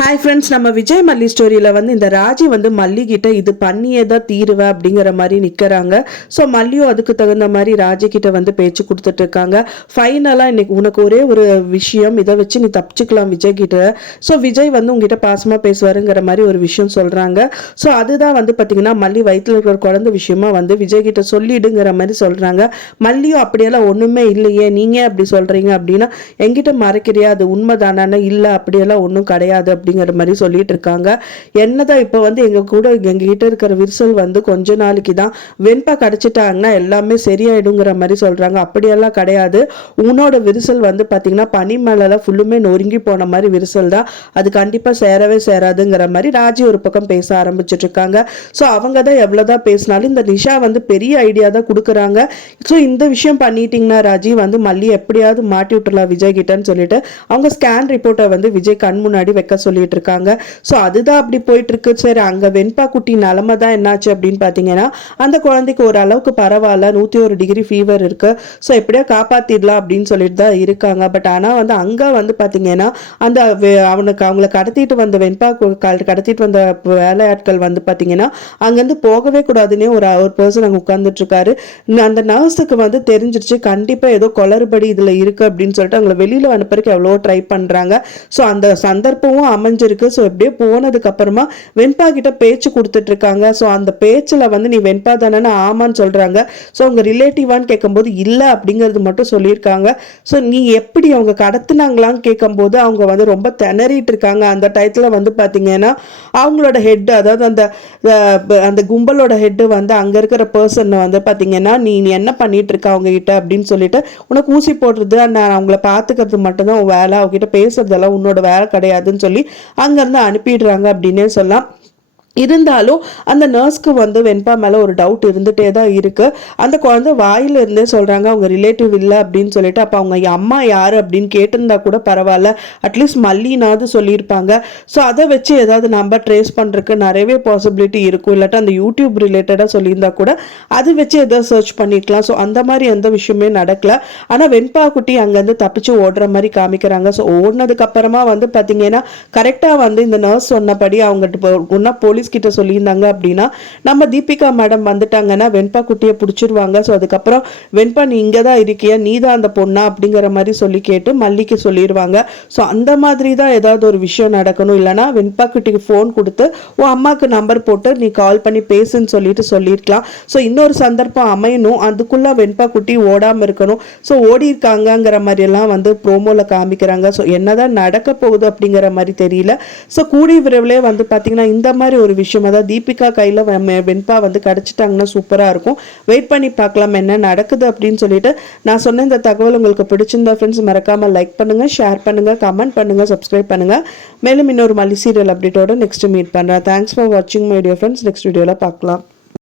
Hi friends, நம்ம விஜய் மல்லி ஸ்டோரியில் வந்து இந்த ராஜி வந்து மல்லி கிட்ட இது பண்ணியே தான் தீருவேன் அப்படிங்கிற மாதிரி நிற்கிறாங்க. ஸோ மல்லியும் அதுக்கு தகுந்த மாதிரி ராஜி கிட்ட வந்து பேச்சு கொடுத்துட்டு இருக்காங்க. ஃபைனலாக இன்னைக்கு உனக்கு ஒரே ஒரு விஷயம், இதை வச்சு நீ தப்பிச்சுக்கலாம் விஜய் கிட்ட. ஸோ விஜய் வந்து உங்ககிட்ட பாசமாக பேசுவாருங்கிற மாதிரி ஒரு விஷயம் சொல்கிறாங்க. ஸோ அதுதான் வந்து பார்த்தீங்கன்னா மல்லி வயிற்றில் இருக்கிற குழந்தை விஷயமா வந்து விஜய் கிட்ட சொல்லிடுங்கிற மாதிரி சொல்கிறாங்க. மல்லியும் அப்படியெல்லாம் ஒன்றுமே இல்லையே, நீங்கள் அப்படி சொல்கிறீங்க அப்படின்னா என்கிட்ட மறைக்கிறியா, அது உண்மை தானே, இல்லை அப்படியெல்லாம் ஒன்றும் கிடையாது அப்படிங்கிற மாதிரி சொல்லிட்டு இருக்காங்க. என்னதான் இப்போ வந்து எங்ககிட்ட இருக்கிற விரிசல் வந்து கொஞ்ச நாளைக்கு தான், வெண்பா கிடைச்சிட்டாங்கன்னா எல்லாமே சரியாயிடுங்கிற மாதிரி சொல்றாங்க. அப்படியெல்லாம் கிடையாது. உன்னோட விரிசல் வந்து பாத்தீங்கன்னா பனி மேல ஃபுல்லுமே நொறுங்கி போன மாதிரி விரிசல் தான், அது கண்டிப்பா சேரவே சேராதுங்கிற மாதிரி ராஜி ஒரு பக்கம் பேச ஆரம்பிச்சுட்டு இருக்காங்க. ஸோ அவங்க தான் எவ்வளவுதான் பேசினாலும் இந்த நிஷா வந்து பெரிய ஐடியா தான் கொடுக்குறாங்க. ஸோ இந்த விஷயம் பண்ணிட்டீங்கன்னா ராஜி வந்து மல்லி எப்படியாவது மாட்டி விட்டுலாம் விஜய் கிட்டன்னு சொல்லிட்டு அவங்க ஸ்கேன் ரிப்போர்ட்டை வந்து விஜய் கண் முன்னாடி வைக்க சொல்லிட்டு இருக்காங்க. ஸோ அதுதான் அப்படி போயிட்டு இருக்கு. சரி, அங்க வெண்பா குட்டி நிலமை தான் என்னாச்சு அப்படின்னு பாத்தீங்கன்னா அந்த குழந்தைக்கு ஒரு அளவுக்கு பரவாயில்ல, 101 டிகிரி ஃபீவர் இருக்கு. ஸோ எப்படியா காப்பாத்திடலாம் அப்படின்னு சொல்லிட்டு தான் இருக்காங்க. பட் ஆனா வந்து அங்க வந்து பாத்தீங்கன்னா அந்த அவங்களை கடத்திட்டு வந்த வெண்பா கடத்திட்டு வந்த வேலையாட்கள் வந்து பாத்தீங்கன்னா அங்கிருந்து போகவே கூடாதுன்னே ஒரு பர்சன் அங்க உட்கார்ந்துட்டு இருக்காரு. அந்த நர்ஸுக்கு வந்து தெரிஞ்சிருச்சு கண்டிப்பா ஏதோ குளறுபடி இதுல இருக்கு அப்படின்னு சொல்லிட்டு அவங்களை வெளியில அனுப்புறதுக்கு எவ்வளோ ட்ரை பண்றாங்க. ஸோ அந்த சந்தர்ப்பமும் அமைஞ்சிருக்கு. ஸோ எப்படியே போனதுக்கு அப்புறமா வெண்பா கிட்ட பேச்சு கொடுத்துட்டு இருக்காங்க. ஸோ அந்த பேச்சுல வந்து நீ வெண்பா தானே ஆமான்னு சொல்றாங்க. ஸோ அவங்க ரிலேட்டிவான்னு கேட்கும்போது இல்லை அப்படிங்கிறது மட்டும் சொல்லியிருக்காங்க. ஸோ நீ எப்படி அவங்க கடத்தினாங்களான்னு கேட்கும்போது அவங்க வந்து ரொம்ப திணறிட்டு இருக்காங்க. அந்த டயத்துல வந்து பாத்தீங்கன்னா அவங்களோட ஹெட், அதாவது அந்த அந்த கும்பலோட ஹெட் வந்து அங்க இருக்கிற பர்சன் வந்து பாத்தீங்கன்னா நீ என்ன பண்ணிட்டு இருக்க அவங்க கிட்ட அப்படின்னு சொல்லிட்டு, உனக்கு ஊசி போடுறது நான் அவங்கள பாத்துக்கிறது மட்டும்தான் உன் வேலை, அவங்ககிட்ட பேசுறதெல்லாம் உன்னோட வேலை கிடையாதுன்னு சொல்லி அங்கிருந்து அனுப்பிடுறாங்க அப்படின்னே சொல்லலாம். இருந்தாலும் அந்த நர்ஸ்க்கு வந்து வெண்பா மேலே ஒரு டவுட் இருந்துகிட்டே தான் இருக்குது. அந்த குழந்தை வாயில இருந்தே சொல்கிறாங்க அவங்க ரிலேட்டிவ் இல்லை அப்படின்னு சொல்லிட்டு. அப்போ அவங்க அம்மா யார் அப்படின்னு கேட்டிருந்தா கூட பரவாயில்ல, அட்லீஸ்ட் மல்லினாவது சொல்லியிருப்பாங்க. ஸோ அதை வச்சு ஏதாவது நம்ம ட்ரேஸ் பண்ணுறதுக்கு நிறையவே பாசிபிலிட்டி இருக்கும். இல்லாட்டா அந்த யூடியூப் ரிலேட்டடாக சொல்லியிருந்தா கூட அது வச்சு எதாவது சர்ச் பண்ணிக்கலாம். ஸோ அந்த மாதிரி எந்த விஷயமே நடக்கல. ஆனால் வெண்பா குட்டி அங்கேருந்து தப்பிச்சு ஓடுற மாதிரி காமிக்கிறாங்க. ஸோ ஓடினதுக்கு அப்புறமா வந்து பார்த்தீங்கன்னா கரெக்டாக வந்து இந்த நர்ஸ் சொன்னபடி அவங்க ஒன்றா போலீஸ் கிட்ட சொல்லியிருந்தாங்க அப்படின்னா நம்ம தீபிகா மேடம் வந்துட்டாங்கன்னா வெண்பா குட்டியை பிடிச்சிருவாங்க. ஸோ அதுக்கப்புறம் வெண்பா நீ இங்கே தான் இருக்கியா, நீ தான் அந்த பொண்ணா அப்படிங்கிற மாதிரி சொல்லி கேட்டு மல்லிக்கு சொல்லிடுவாங்க. ஸோ அந்த மாதிரி தான் ஏதாவது ஒரு விஷயம் நடக்கணும். இல்லைனா வெண்பா குட்டிக்கு ஃபோன் கொடுத்து உன் அம்மாவுக்கு நம்பர் போட்டு நீ கால் பண்ணி பேசுன்னு சொல்லிட்டு சொல்லியிருக்கலாம். ஸோ இன்னொரு சந்தர்ப்பம் அமையணும், அதுக்குள்ள வெண்பா குட்டி ஓடாமல் இருக்கணும். ஸோ ஓடி இருக்காங்கிற மாதிரி எல்லாம் வந்து ப்ரோமோல காமிக்கிறாங்க. ஸோ என்னதான் நடக்க போகுது அப்படிங்கிற மாதிரி தெரியல. ஸோ கூடிய விரைவிலே வந்து பார்த்தீங்கன்னா இந்த மாதிரி ஒரு விஷயம், அதாவது தீபிகா கையில் வெண்பா வந்து கிடைச்சிட்டாங்கன்னா சூப்பராக இருக்கும். வெயிட் பண்ணி பார்க்கலாம் என்ன நடக்குது அப்படின்னு சொல்லிட்டு. நான் சொன்ன இந்த தகவல் உங்களுக்கு பிடிச்சிருந்தா ஃப்ரெண்ட்ஸ் மறக்காமல் லைக் பண்ணுங்கள், ஷேர் பண்ணுங்கள், கமெண்ட் பண்ணுங்கள், சப்ஸ்கிரைப் பண்ணுங்கள். மேலும் இன்னொரு மல்லி சீரியல் அப்டேட்டோட நெக்ஸ்ட் மீட் பண்ணுறேன். தேங்க்ஸ் ஃபார் வாட்சிங் மை வீடியோ ஃப்ரெண்ட்ஸ். நெக்ஸ்ட் வீடியோவில் பார்க்கலாம்.